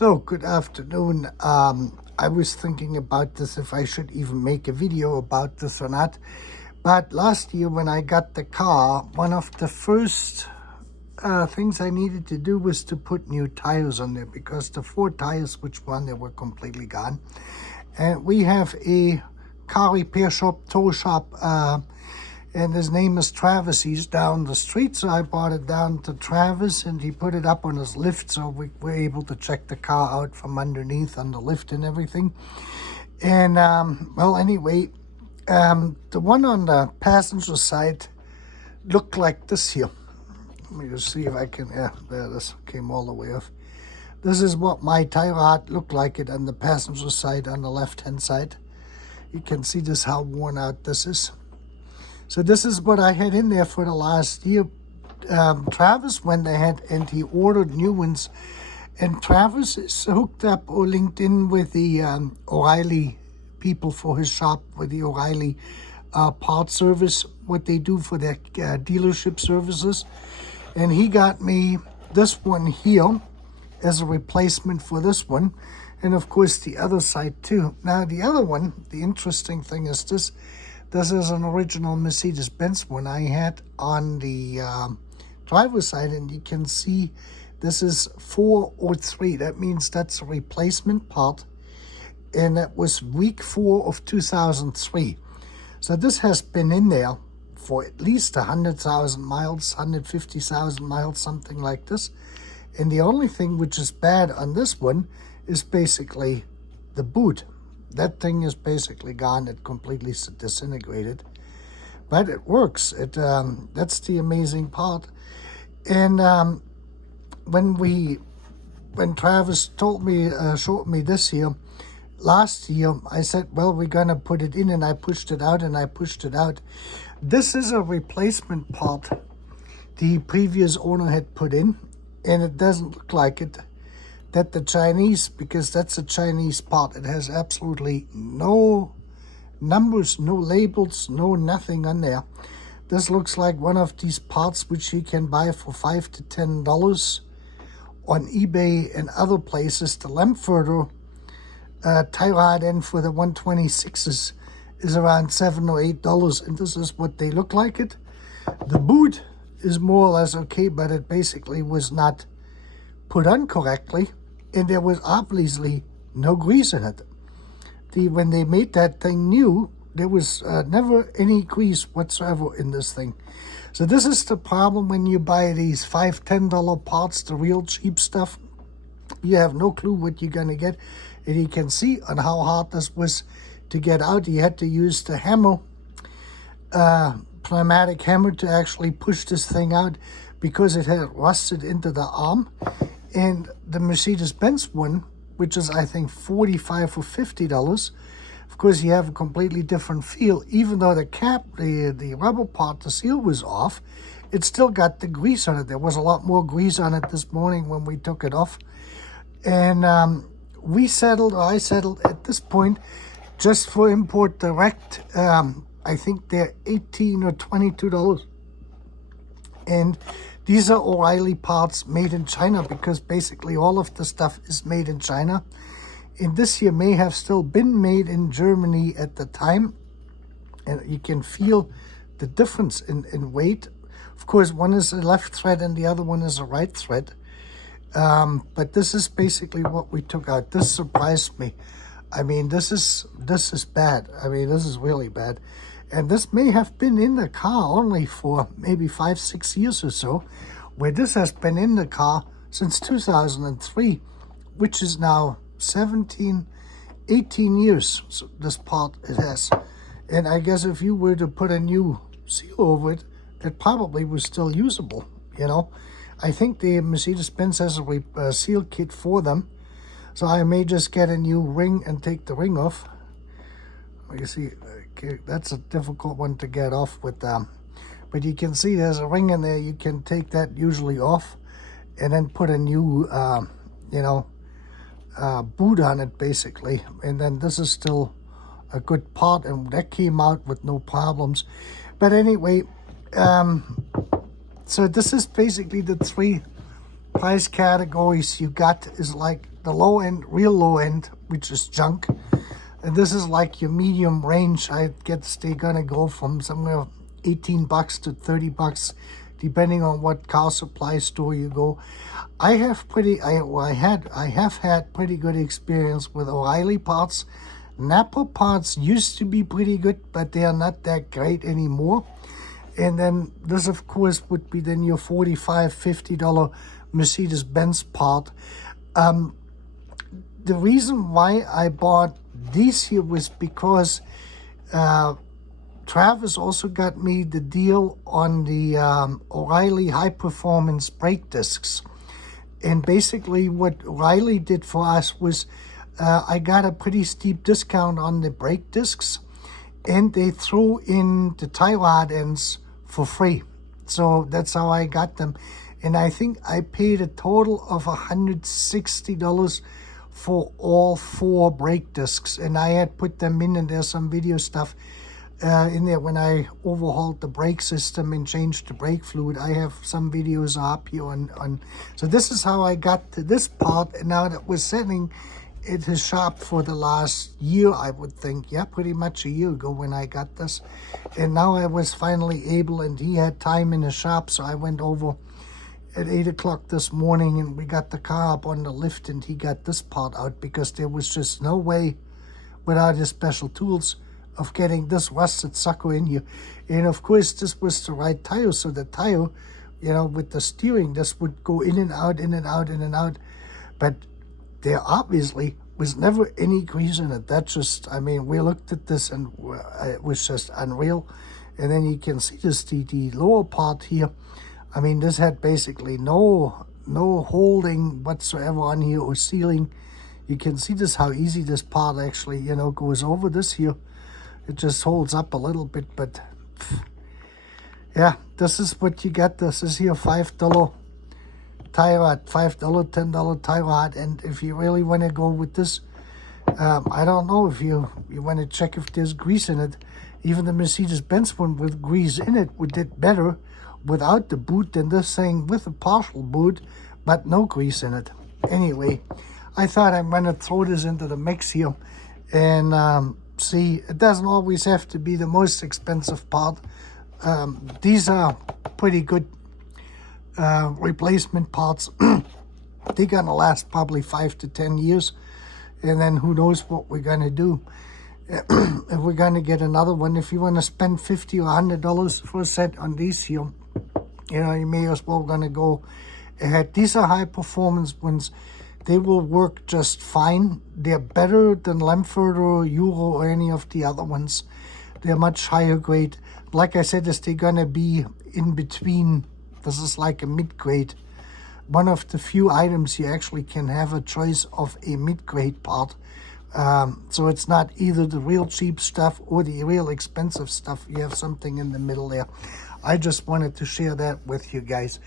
So, good afternoon. I was thinking about this, if I should even make a video about this or not. But last year when I got the car, one of the first things I needed to do was to put new tires on there, because the four tires which were on there were completely gone. And we have a car repair shop, tow shop, and his name is Travis. He's down the street, so I brought it down to Travis and he put it up on his lift, so we were able to check the car out from underneath on the lift and everything. And well, anyway, the one on the passenger side looked like this here. Let me just see if I can, yeah, there, this came all the way off. This is what my tire rod looked like it on the passenger side, on the left hand side. You can see this, how worn out this is. So this is what I had in there for the last year. Travis went ahead and he ordered new ones. And Travis is hooked up or linked in with the O'Reilly people for his shop, with the O'Reilly part service, what they do for their dealership services. And he got me this one here as a replacement for this one. And of course the other side too. Now the other one, the interesting thing is this. This is an original Mercedes-Benz one I had on the driver's side, and you can see this is 403. That means that's a replacement part, and that was week 4 of 2003. So this has been in there for at least 100,000 miles, 150,000 miles, something like this. And the only thing which is bad on this one is basically the boot. That thing is basically gone. It completely disintegrated, but it works. That's the amazing part. And when Travis told me, showed me this here last year, I said, well, we're gonna put it in, and I pushed it out and I pushed it out. This is a replacement part the previous owner had put in, and it doesn't look like it. That the Chinese, because that's a Chinese part, it has absolutely no numbers, no labels, no nothing on there. This looks like one of these parts which you can buy for $5 to $10 on eBay and other places. The Lemferter tie rod end for the 126s is around $7 or $8, and this is what they look like it. The boot is more or less okay, but it basically was not put on correctly. And there was obviously no grease in it. When they made that thing new, there was never any grease whatsoever in this thing. So this is the problem when you buy these $5, $10 parts, the real cheap stuff. You have no clue what you're gonna get. And you can see on how hard this was to get out. You had to use the hammer, pneumatic hammer, to actually push this thing out, because it had rusted into the arm. And the Mercedes-Benz one, which is I think $45 or $50, of course you have a completely different feel. Even though the cap, the rubber part, the seal was off, it still got the grease on it. There was a lot more grease on it this morning when we took it off. And I settled at this point just for import direct. I think they're $18 or $22. And these are O'Reilly parts made in China, because basically all of the stuff is made in China. And this here may have still been made in Germany at the time. And you can feel the difference in weight. Of course, one is a left thread and the other one is a right thread. But this is basically what we took out. This surprised me. I mean, this is bad. I mean, this is really bad. And this may have been in the car only for maybe 5-6 years or so, where this has been in the car since 2003, which is now 18 years, so this part it has. And I guess if you were to put a new seal over it, it probably was still usable, you know. I think the Mercedes-Benz has a seal kit for them, so I may just get a new ring and take the ring off. You see, okay, that's a difficult one to get off with but you can see there's a ring in there. You can take that usually off and then put a new boot on it basically. And then this is still a good part, and that came out with no problems. But anyway, so this is basically the three price categories you got is like the low end, real low end, which is junk. And this is like your medium range. I guess they're gonna go from somewhere 18 bucks to 30 bucks, depending on what car supply store you go. I have had pretty good experience with O'Reilly parts. Napa parts used to be pretty good, but they are not that great anymore. And then this, of course, would be then your $45, $50 Mercedes-Benz part. The reason why I bought these here was because Travis also got me the deal on the O'Reilly high performance brake discs. And basically what O'Reilly did for us was I got a pretty steep discount on the brake discs, and they threw in the tie rod ends for free. So that's how I got them. And I think I paid a total of $160 for all 4 brake discs. And I had put them in, and there's some video stuff in there when I overhauled the brake system and changed the brake fluid. I have some videos up here on. So this is how I got to this part. And now that we're sitting at his shop for the last year, I would think. Yeah, pretty much a year ago when I got this. And now I was finally able, and he had time in his shop, so I went over at 8 o'clock this morning, and we got the car up on the lift, and he got this part out because there was just no way without his special tools of getting this rusted sucker in here. And of course, this was the right tire, so the tire, you know, with the steering, this would go in and out, in and out, in and out. But there obviously was never any grease in it. That just, I mean, we looked at this and it was just unreal. And then you can see this, the lower part here. I mean, this had basically no holding whatsoever on here or sealing. You can see this, how easy this part actually, you know, goes over this here. It just holds up a little bit, but yeah, this is what you get. This is here $5 tie rod, $5, $10 tie rod. And if you really want to go with this, I don't know if you want to check if there's grease in it. Even the Mercedes-Benz one with grease in it would did better without the boot than this thing with a partial boot, but no grease in it. Anyway, I thought I'm going to throw this into the mix here and see, it doesn't always have to be the most expensive part. These are pretty good replacement parts. They're going to last probably 5 to 10 years. And then who knows what we're going to do. If we're going to get another one, if you want to spend $50 or $100 for a set on these here, you know, you may as well going to go ahead. These are high performance ones. They will work just fine. They're better than Lemford or Euro or any of the other ones. They're much higher grade. Like I said, they're going to be in between. This is like a mid-grade. One of the few items you actually can have a choice of a mid-grade part. So it's not either the real cheap stuff or the real expensive stuff. You have something in the middle there. I just wanted to share that with you guys.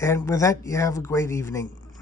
And with that, you have a great evening.